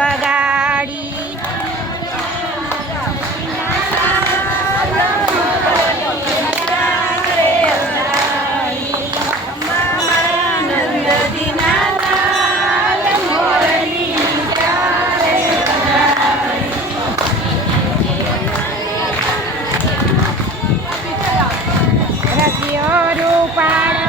ગાડી રસિયો રૂપાળો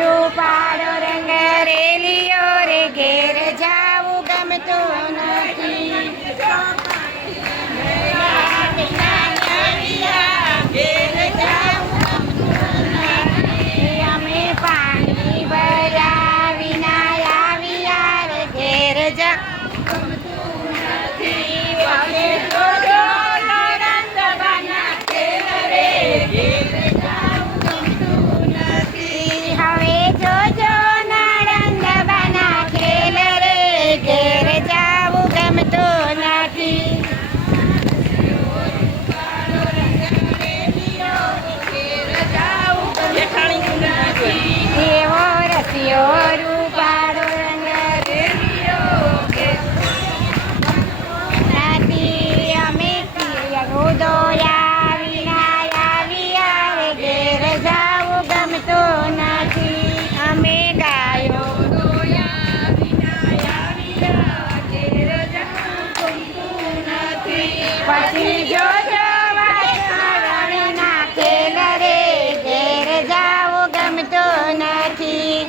રૂપાળો રંગ રેલિયો રે ઘેર જાવું ગમતું નથી. અમે પાણી ભર્યા વિના આવ્યા રે ઘેર જાવું ગમતું નથી. રૂપાળો રંગ રેલિયો નથી. અમે દોયા વિના આવ્યા રે ઘેર જાવું ગમતું નથી. અમે ગાયો દોયા વિના આવ્યા ઘેર જાવું ગમતું નથી. પછી જોજો વાતાવરણ નાખેલ રે ઘેર જાવું ગમતું નથી.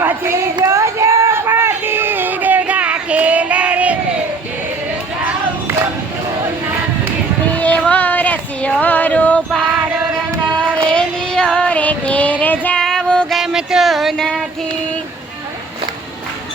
પછી જોજો પતિ દેવડા ખેલ રે એવો રસિયો રૂપાળો રંગ રેલિયો રે ઘેર જાવું ગમતું નથી.